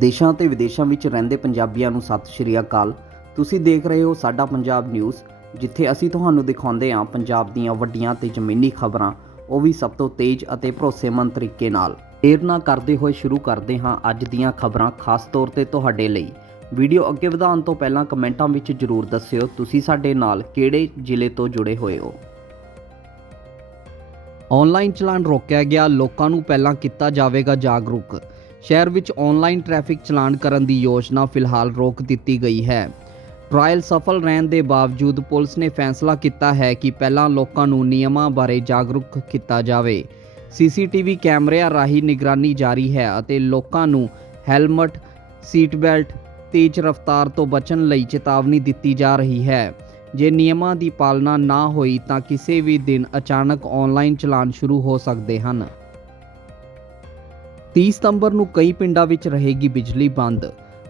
ਦੇਸ਼ਾਂ ਤੇ ਵਿਦੇਸ਼ਾਂ ਵਿੱਚ ਰਹਿੰਦੇ ਪੰਜਾਬੀਆਂ ਨੂੰ ਸਤਿ ਸ਼੍ਰੀ ਅਕਾਲ। ਤੁਸੀਂ ਦੇਖ ਰਹੇ ਹੋ ਸਾਡਾ ਪੰਜਾਬ ਨਿਊਜ਼, ਜਿੱਥੇ ਅਸੀਂ ਤੁਹਾਨੂੰ ਦਿਖਾਉਂਦੇ ਹਾਂ ਪੰਜਾਬ ਦੀਆਂ ਵੱਡੀਆਂ ਤੇ ਜ਼ਮੀਨੀ ਖਬਰਾਂ। ਉਹ ਵੀ ਸਭ ਤੋਂ ਤੇਜ਼ ਅਤੇ ਭਰੋਸੇਮੰਦ ਤਰੀਕੇ ਨਾਲ। ਦੇਰ ਨਾ ਕਰਦੇ ਹੋਏ ਸ਼ੁਰੂ ਕਰਦੇ ਹਾਂ ਅੱਜ ਦੀਆਂ ਖਬਰਾਂ, ਖਾਸ ਤੌਰ ਤੇ ਤੁਹਾਡੇ ਲਈ। ਵੀਡੀਓ ਅੱਗੇ ਵਧਾਉਣ ਤੋਂ ਪਹਿਲਾਂ ਕਮੈਂਟਾਂ ਵਿੱਚ ਜਰੂਰ ਦੱਸਿਓ, ਤੁਸੀਂ ਸਾਡੇ ਨਾਲ ਕਿਹੜੇ ਜ਼ਿਲ੍ਹੇ ਤੋਂ ਜੁੜੇ ਹੋਏ ਹੋ? ਆਨਲਾਈਨ ਚਲਾਨ ਰੋਕਿਆ ਗਿਆ, ਲੋਕਾਂ ਨੂੰ ਪਹਿਲਾਂ ਕੀਤਾ ਜਾਵੇਗਾ ਜਾਗਰੂਕ। ਸ਼ਹਿਰ ਵਿੱਚ ਆਨਲਾਈਨ ਟ੍ਰੈਫਿਕ ਚਲਾਨ ਕਰਨ ਦੀ ਯੋਜਨਾ ਫਿਲਹਾਲ ਰੋਕ ਦਿੱਤੀ ਗਈ ਹੈ। ਟ੍ਰਾਇਲ ਸਫਲ ਰਹਿਣ ਦੇ ਬਾਵਜੂਦ ਪੁਲਿਸ ਨੇ ਫੈਸਲਾ ਕੀਤਾ ਹੈ ਕਿ ਪਹਿਲਾਂ ਲੋਕਾਂ ਨੂੰ ਨਿਯਮਾਂ ਬਾਰੇ ਜਾਗਰੂਕ ਕੀਤਾ ਜਾਵੇ। ਸੀਸੀਟੀਵੀ ਕੈਮਰਿਆਂ ਰਾਹੀਂ ਨਿਗਰਾਨੀ ਜਾਰੀ ਹੈ ਅਤੇ ਲੋਕਾਂ ਨੂੰ ਹੈਲਮਟ ਸੀਟ ਬੈਲਟ ਤੇਜ਼ ਰਫ਼ਤਾਰ ਤੋਂ ਬਚਣ ਲਈ ਚੇਤਾਵਨੀ ਦਿੱਤੀ ਜਾ ਰਹੀ ਹੈ। ਜੇ ਨਿਯਮਾਂ ਦੀ ਪਾਲਣਾ ਨਾ ਹੋਈ ਤਾਂ ਕਿਸੇ ਵੀ ਦਿਨ ਅਚਾਨਕ ਆਨਲਾਈਨ ਚਲਾਨ ਸ਼ੁਰੂ ਹੋ ਸਕਦੇ ਹਨ। 30 ਸਤੰਬਰ ਨੂੰ ਕਈ ਪਿੰਡਾਂ ਵਿੱਚ ਰਹੇਗੀ ਬਿਜਲੀ ਬੰਦ।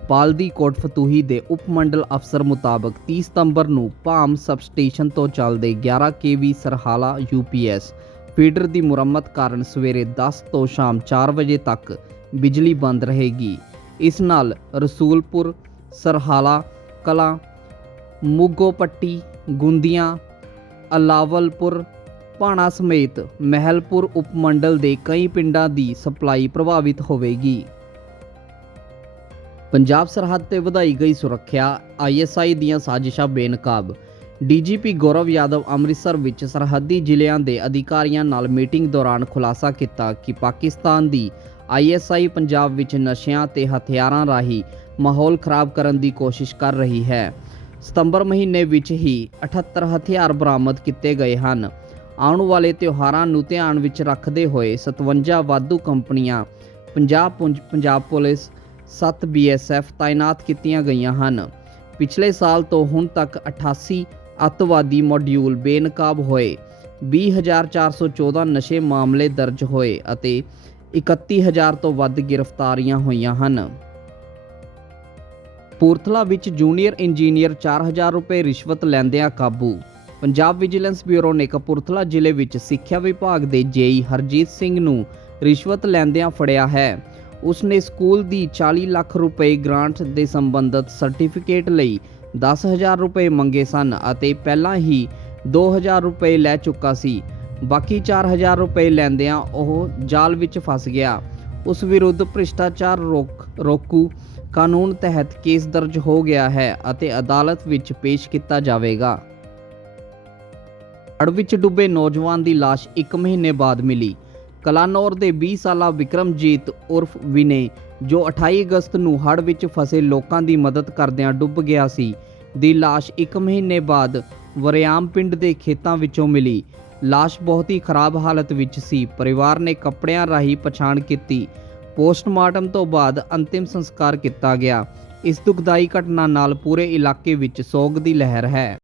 ਪਾਲਦੀ ਕੋਟ ਫਤੂਹੀ ਦੇ ਉਪ ਮੰਡਲ ਅਫਸਰ ਮੁਤਾਬਕ 30 ਸਤੰਬਰ ਨੂੰ ਭਾਮ ਸਬ ਸਟੇਸ਼ਨ ਤੋਂ ਚੱਲਦੇ 11 ਕੇਵੀ ਸਰਹਾਲਾ ਯੂਪੀਐਸ ਫੀਡਰ ਦੀ ਮੁਰੰਮਤ ਕਾਰਨ ਸਵੇਰੇ 10 ਤੋਂ ਸ਼ਾਮ 4 ਵਜੇ ਤੱਕ ਬਿਜਲੀ ਬੰਦ ਰਹੇਗੀ। ਇਸ ਨਾਲ ਰਸੂਲਪੁਰ, ਸਰਹਾਲਾ, ਕਲਾ, ਮੁੱਗੋਪੱਟੀ, ਗੁੰਦੀਆਂ, ਅਲਾਵਲਪੁਰ ਭਾਣਾ ਸਮੇਤ ਮਹਿਲਪੁਰ ਉਪਮੰਡਲ ਦੇ ਕਈ ਪਿੰਡਾਂ ਦੀ ਸਪਲਾਈ ਪ੍ਰਭਾਵਿਤ ਹੋਵੇਗੀ। ਪੰਜਾਬ ਸਰਹੱਦ ਤੇ ਵਧਾਈ ਗਈ ਸੁਰੱਖਿਆ ਆਈਐਸਆਈ ਦੀਆਂ ਸਾਜ਼ਿਸ਼ਾਂ ਬੇਨਕਾਬ। ਡੀਜੀਪੀ ਗੌਰਵ ਯਾਦਵ ਅੰਮ੍ਰਿਤਸਰ ਵਿੱਚ ਸਰਹੱਦੀ ਜ਼ਿਲ੍ਹਿਆਂ ਦੇ ਅਧਿਕਾਰੀਆਂ ਨਾਲ ਮੀਟਿੰਗ ਦੌਰਾਨ ਖੁਲਾਸਾ ਕੀਤਾ ਕਿ ਪਾਕਿਸਤਾਨ ਦੀ ਆਈਐਸਆਈ ਪੰਜਾਬ ਵਿੱਚ ਨਸ਼ਿਆਂ ਤੇ ਹਥਿਆਰਾਂ ਰਾਹੀਂ ਮਾਹੌਲ ਖਰਾਬ ਕਰਨ ਦੀ ਕੋਸ਼ਿਸ਼ ਕਰ ਰਹੀ ਹੈ। ਸਤੰਬਰ ਮਹੀਨੇ ਵਿੱਚ ਹੀ 78 ਹਥਿਆਰ ਬਰਾਮਦ ਕੀਤੇ ਗਏ ਹਨ। ਆਉਣ ਵਾਲੇ ਤਿਉਹਾਰਾਂ ਨੂੰ ਧਿਆਨ ਵਿੱਚ ਰੱਖਦੇ ਹੋਏ 57 ਵਾਧੂ ਕੰਪਨੀਆਂ, ਪੰਜਾਬ ਪੁੰਜ, ਪੰਜਾਬ ਪੁਲਿਸ 7 ਬੀਐਸਐਫ ਤਾਇਨਾਤ ਕੀਤੀਆਂ ਗਈਆਂ ਹਨ। ਪਿਛਲੇ ਸਾਲ ਤੋਂ ਹੁਣ ਤੱਕ 88 ਅੱਤਵਾਦੀ ਮੋਡਿਊਲ ਬੇਨਕਾਬ ਹੋਏ 20414 ਨਸ਼ੇ ਮਾਮਲੇ ਦਰਜ ਹੋਏ ਅਤੇ 31000 ਤੋਂ ਵੱਧ ਗ੍ਰਿਫਤਾਰੀਆਂ ਹੋਈਆਂ ਹਨ। ਪੂਰਥਲਾ ਵਿੱਚ ਜੂਨੀਅਰ ਇੰਜੀਨੀਅਰ 4000 ਰੁਪਏ ਰਿਸ਼ਵਤ ਲੈਂਦਿਆਂ ਕਾਬੂ ਪੰਜਾਬ ਵਿਜੀਲੈਂਸ ਬਿਊਰੋ ਨੇ ਕਪੂਰਥਲਾ ਜ਼ਿਲ੍ਹੇ ਵਿੱਚ ਸਿੱਖਿਆ ਵਿਭਾਗ ਦੇ ਜੇਈ ਹਰਜੀਤ ਸਿੰਘ ਨੂੰ ਰਿਸ਼ਵਤ ਲੈਂਦਿਆਂ ਫੜਿਆ ਹੈ। ਉਸ ਨੇ ਸਕੂਲ ਦੀ 40 ਲੱਖ ਰੁਪਏ ਗ੍ਰਾਂਟ ਦੇ ਸੰਬੰਧਤ ਸਰਟੀਫਿਕੇਟ ਲਈ 10000 ਰੁਪਏ ਮੰਗੇ ਸਨ ਅਤੇ ਪਹਿਲਾਂ ਹੀ 2000 ਰੁਪਏ ਲੈ ਚੁੱਕਾ ਸੀ। ਬਾਕੀ 4000 ਰੁਪਏ ਲੈਂਦਿਆਂ ਉਹ ਜਾਲ ਵਿੱਚ ਫਸ ਗਿਆ। ਉਸ ਵਿਰੁੱਧ ਭ੍ਰਿਸ਼ਟਾਚਾਰ ਰੋਕ, ਰੋਕੂ ਕਾਨੂੰਨ ਤਹਿਤ ਕੇਸ ਦਰਜ ਹੋ ਗਿਆ ਹੈ ਅਤੇ ਅਦਾਲਤ ਵਿੱਚ ਪੇਸ਼ ਕੀਤਾ ਜਾਵੇਗਾ। ਹੜ੍ਹ ਵਿੱਚ ਡੁੱਬੇ ਨੌਜਵਾਨ ਦੀ ਲਾਸ਼ 1 ਮਹੀਨੇ ਬਾਅਦ ਮਿਲੀ। ਕਲਾਨੌਰ ਦੇ 20 ਸਾਲਾ ਵਿਕਰਮਜੀਤ ਉਰਫ ਵਿਨੇ, ਜੋ 28 ਅਗਸਤ ਨੂੰ ਹੜ੍ਹ ਵਿੱਚ ਫਸੇ ਲੋਕਾਂ ਦੀ ਮਦਦ ਕਰਦਿਆਂ ਡੁੱਬ ਗਿਆ ਸੀ, ਦੀ ਲਾਸ਼ 1 ਮਹੀਨੇ ਬਾਅਦ ਵਰਿਆਮ ਪਿੰਡ ਦੇ ਖੇਤਾਂ ਵਿੱਚੋਂ ਮਿਲੀ। ਲਾਸ਼ ਬਹੁਤ ਹੀ ਖਰਾਬ ਹਾਲਤ ਵਿੱਚ ਸੀ। ਪਰਿਵਾਰ ਨੇ ਕੱਪੜਿਆਂ ਰਾਹੀਂ ਪਛਾਣ ਕੀਤੀ। ਪੋਸਟਮਾਰਟਮ ਤੋਂ ਬਾਅਦ ਅੰਤਿਮ ਸੰਸਕਾਰ ਕੀਤਾ ਗਿਆ। ਇਸ ਦੁਖਦਾਈ ਘਟਨਾ ਨਾਲ ਪੂਰੇ ਇਲਾਕੇ ਵਿੱਚ ਸੋਗ ਦੀ ਲਹਿਰ ਹੈ।